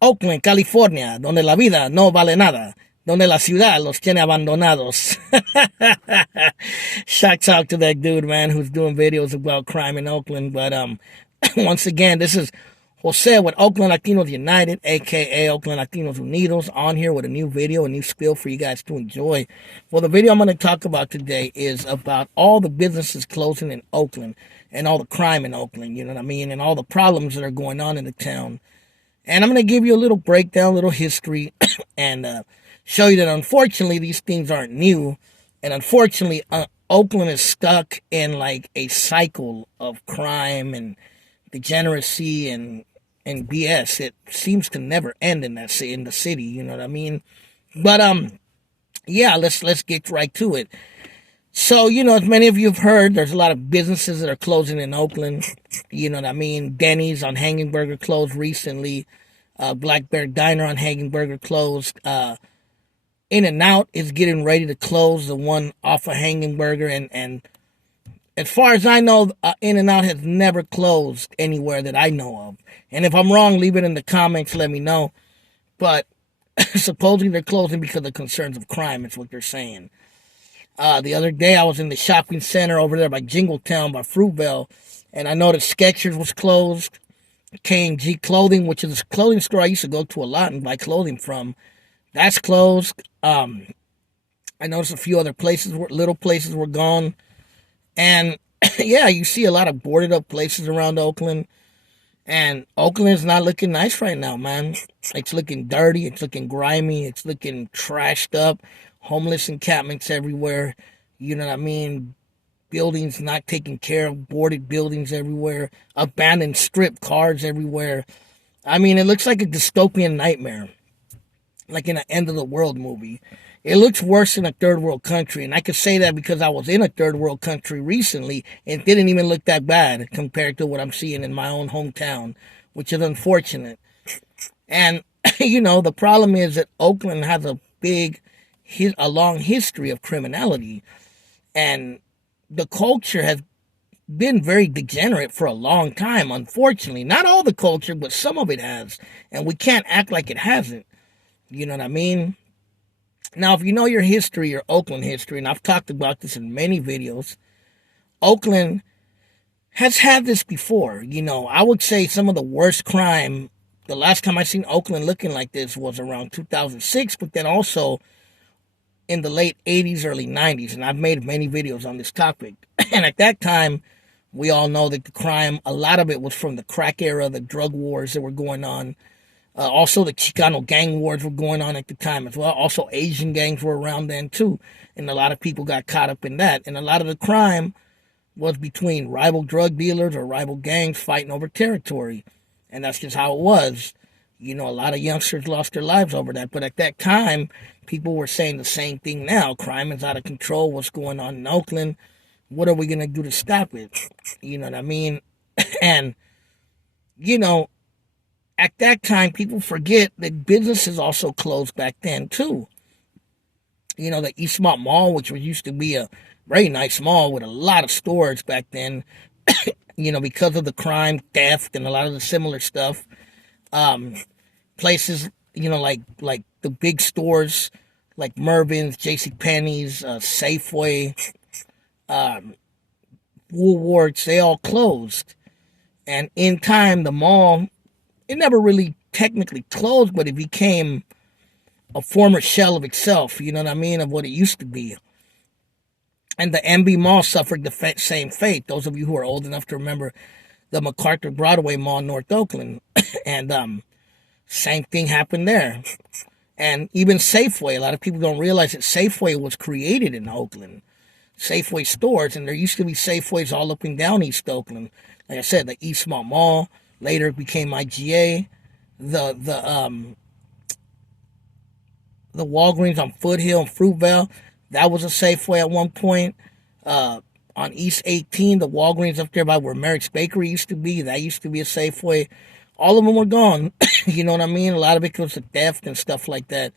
Oakland, California, donde la vida no vale nada, donde la ciudad los tiene abandonados. Shouts out to that dude, man, who's doing videos about crime in Oakland. But once again, this is Jose with Oakland Latinos United, aka Oakland Latinos Unidos, on here with a new video, a new spiel for you guys to enjoy. Well, the video I'm going to talk about today is about all the businesses closing in Oakland and all the crime in Oakland, you know what I mean, and all the problems that are going on in the town. And I'm going to give you a little breakdown, a little history, and show you that unfortunately these things aren't new. And unfortunately, Oakland is stuck in like a cycle of crime and degeneracy and BS. It seems to never end in the city, you know what I mean? But yeah, let's get right to it. So, you know, as many of you have heard, there's a lot of businesses that are closing in Oakland. You know what I mean? Denny's on Hangenberger closed recently. Black Bear Diner on Hangenberger closed. In-N-Out is getting ready to close, the one off of Hangenberger. And as far as I know, In-N-Out has never closed anywhere that I know of. And if I'm wrong, leave it in the comments, let me know. But supposedly they're closing because of concerns of crime, is what they're saying. The other day, I was in the shopping center over there by Jingletown, by Fruitvale, and I noticed Skechers was closed. K&G Clothing, which is a clothing store I used to go to a lot and buy clothing from, that's closed. I noticed a few other places, little places were gone. And yeah, you see a lot of boarded up places around Oakland. And Oakland is not looking nice right now, man. It's looking dirty. It's looking grimy. It's looking trashed up. Homeless encampments everywhere. You know what I mean? Buildings not taken care of. Boarded buildings everywhere. Abandoned strip cars everywhere. I mean, it looks like a dystopian nightmare. Like in an end of the world movie. It looks worse in a third world country. And I can say that because I was in a third world country recently. And it didn't even look that bad compared to what I'm seeing in my own hometown. Which is unfortunate. And, you know, the problem is that Oakland has a long history of criminality, and the culture has been very degenerate for a long time, unfortunately. Not all the culture, but some of it has, and we can't act like it hasn't. You know what I mean? Now, if you know your history, your Oakland history, and I've talked about this in many videos, Oakland has had this before. You know, I would say some of the worst crime, the last time I seen Oakland looking like this was around 2006, but then also in the late 80s, early 90s, and I've made many videos on this topic. And at that time, we all know that the crime, a lot of it was from the crack era, the drug wars that were going on. Also, the Chicano gang wars were going on at the time as well. Also, Asian gangs were around then too, and a lot of people got caught up in that. And a lot of the crime was between rival drug dealers or rival gangs fighting over territory. And that's just how it was. You know, a lot of youngsters lost their lives over that. But at that time, people were saying the same thing now. Crime is out of control. What's going on in Oakland? What are we going to do to stop it? You know what I mean? And, you know, at that time, people forget that businesses also closed back then, too. You know, the Eastmont Mall, which used to be a very nice mall with a lot of stores back then, you know, because of the crime, theft, and a lot of the similar stuff. Places, you know, like the big stores like Mervyn's, JCPenney's, Safeway, Woolworths, they all closed. And in time, the mall, it never really technically closed, but it became a former shell of itself, you know what I mean, of what it used to be. And the MB Mall suffered the same fate. Those of you who are old enough to remember the MacArthur Broadway Mall in North Oakland. And same thing happened there. And even Safeway, a lot of people don't realize that Safeway was created in Oakland. Safeway stores, and there used to be Safeways all up and down East Oakland. Like I said, the Eastmont Mall, later it became IGA. The Walgreens on Foothill and Fruitvale, that was a Safeway at one point. On East 18, the Walgreens up there by where Merrick's Bakery used to be, that used to be a Safeway. All of them were gone. You know what I mean? A lot of it because of theft and stuff like that,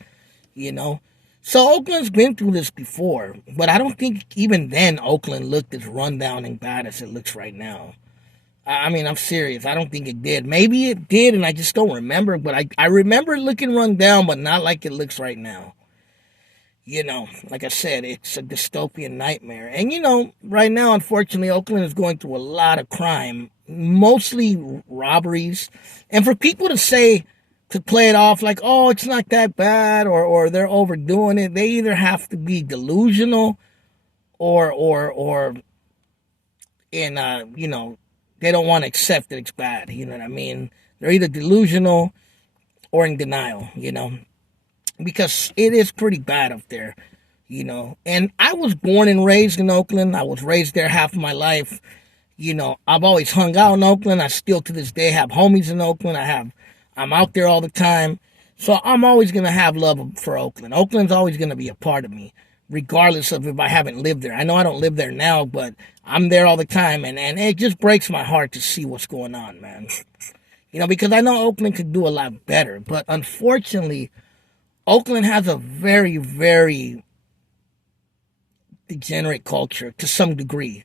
you know. So Oakland's been through this before, but I don't think even then Oakland looked as run down and bad as it looks right now. I mean, I'm serious. I don't think it did. Maybe it did, and I just don't remember. But I remember it looking run down, but not like it looks right now. Like I said, it's a dystopian nightmare. And, right now, unfortunately, Oakland is going through a lot of crime, mostly robberies. And for people to play it off like, oh, it's not that bad, or they're overdoing it, they either have to be delusional or in, they don't want to accept that it's bad. You know what I mean? They're either delusional or in denial. Because it is pretty bad up there. And I was born and raised in Oakland. I was raised there half of my life. I've always hung out in Oakland. I still to this day have homies in Oakland. I'm out there all the time. So I'm always going to have love for Oakland. Oakland's always going to be a part of me, regardless of if I haven't lived there. I know I don't live there now, but I'm there all the time. And it just breaks my heart to see what's going on, man. Because I know Oakland could do a lot better. But unfortunately, Oakland has a very, very degenerate culture to some degree.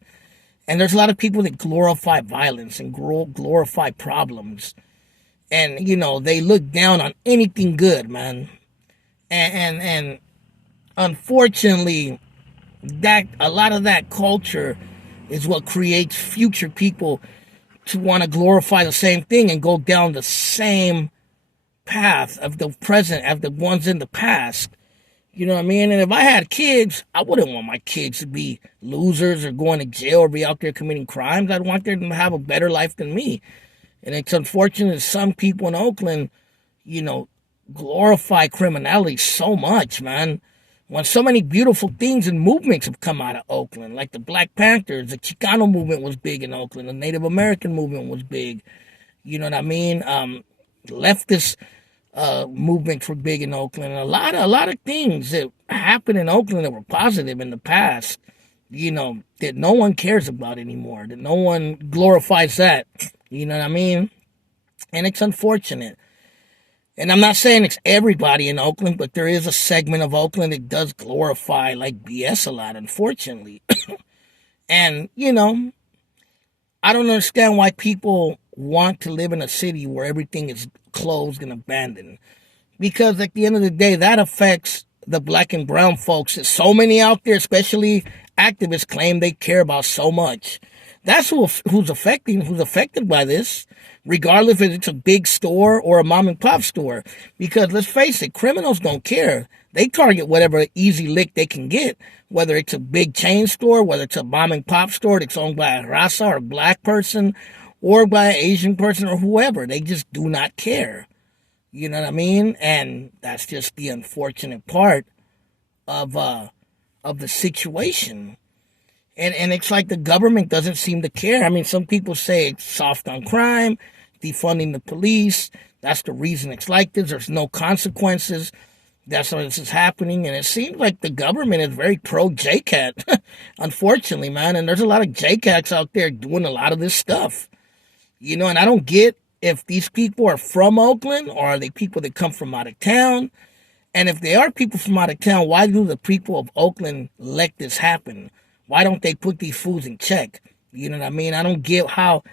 And there's a lot of people that glorify violence and glorify problems. And, they look down on anything good, man. And unfortunately, that a lot of that culture is what creates future people to want to glorify the same thing and go down the same path of the present, of the ones in the past. You know what I mean? And if I had kids, I wouldn't want my kids to be losers or going to jail or be out there committing crimes. I'd want them to have a better life than me. And it's unfortunate that some people in Oakland, glorify criminality so much, man. When so many beautiful things and movements have come out of Oakland, like the Black Panthers, the Chicano movement was big in Oakland, the Native American movement was big. You know what I mean? Leftist movements were big in Oakland. A lot of things that happened in Oakland that were positive in the past, that no one cares about anymore, that no one glorifies that. You know what I mean? And it's unfortunate. And I'm not saying it's everybody in Oakland, but there is a segment of Oakland that does glorify like BS a lot, unfortunately. And, I don't understand why people want to live in a city where everything is closed and abandoned. Because at the end of the day, that affects the black and brown folks that so many out there, especially activists, claim they care about so much. That's who's affected by this, regardless if it's a big store or a mom and pop store. Because let's face it, criminals don't care. They target whatever easy lick they can get, whether it's a big chain store, whether it's a mom and pop store that's owned by a raza or a black person or by an Asian person or whoever. They just do not care. You know what I mean? And that's just the unfortunate part of the situation. And it's like the government doesn't seem to care. I mean, some people say it's soft on crime, defunding the police. That's the reason it's like this. There's no consequences. That's why this is happening. And it seems like the government is very pro-JCAT, unfortunately, man. And there's a lot of JCATs out there doing a lot of this stuff. And I don't get if these people are from Oakland or are they people that come from out of town. And if they are people from out of town, why do the people of Oakland let this happen? Why don't they put these fools in check? You know what I mean? I don't get how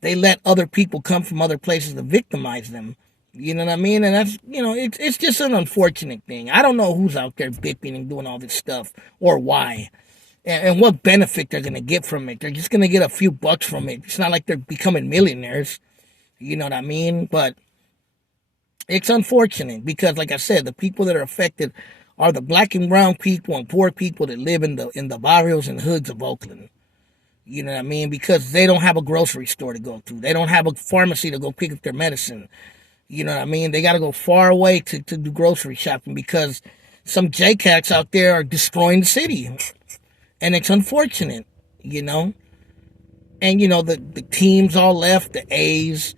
they let other people come from other places to victimize them. You know what I mean? And that's, it's just an unfortunate thing. I don't know who's out there bipping and doing all this stuff or why and what benefit they're going to get from it. They're just going to get a few bucks from it. It's not like they're becoming millionaires. You know what I mean? But it's unfortunate because, like I said, the people that are affected are the black and brown people and poor people that live in the barrios and hoods of Oakland. You know what I mean? Because they don't have a grocery store to go to. They don't have a pharmacy to go pick up their medicine. You know what I mean? They got to go far away to do grocery shopping because some JCATs out there are destroying the city. And it's unfortunate, And, the teams all left, the A's,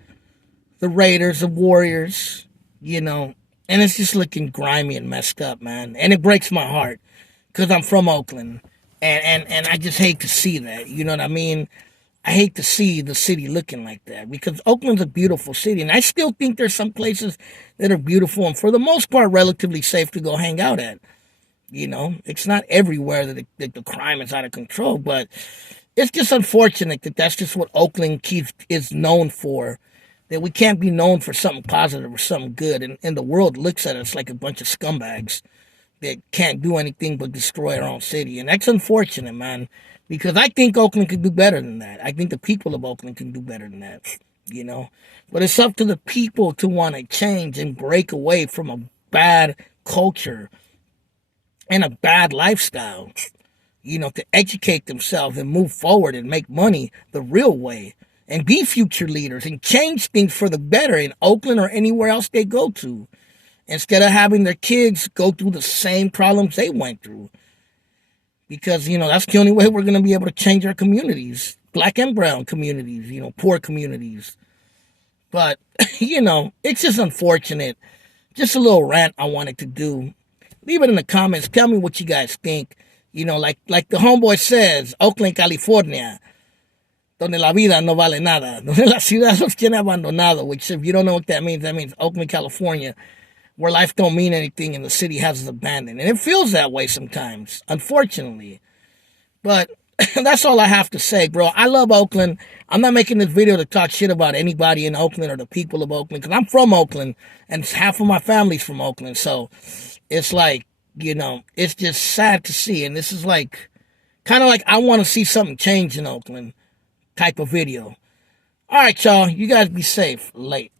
the Raiders, the Warriors, And it's just looking grimy and messed up, man. And it breaks my heart because I'm from Oakland. And I just hate to see that. You know what I mean? I hate to see the city looking like that because Oakland's a beautiful city. And I still think there's some places that are beautiful and for the most part relatively safe to go hang out at. It's not everywhere that the crime is out of control. But it's just unfortunate that that's just what Oakland is known for. That we can't be known for something positive or something good, and the world looks at us like a bunch of scumbags that can't do anything but destroy our own city. And that's unfortunate, man, because I think Oakland could do better than that. I think the people of Oakland can do better than that, you know. But it's up to the people to want to change and break away from a bad culture and a bad lifestyle, you know, to educate themselves and move forward and make money the real way and be future leaders and change things for the better in Oakland or anywhere else they go to, instead of having their kids go through the same problems they went through. Because, you know, that's the only way we're going to be able to change our communities, black and brown communities, you know, poor communities. But, you know, it's just unfortunate. Just a little rant I wanted to do. Leave it in the comments. Tell me what you guys think. You know, like the homeboy says, Oakland, California, donde la vida no vale nada, donde la ciudad los tiene abandonado, which if you don't know what that means Oakland, California, where life don't mean anything and the city has us abandoned. And it feels that way sometimes, unfortunately. But that's all I have to say, bro. I love Oakland. I'm not making this video to talk shit about anybody in Oakland or the people of Oakland, because I'm from Oakland, and half of my family's from Oakland. So it's like, you know, it's just sad to see. And this is like, kind of like I want to see something change in Oakland type of video. All right, y'all. You guys be safe. Late.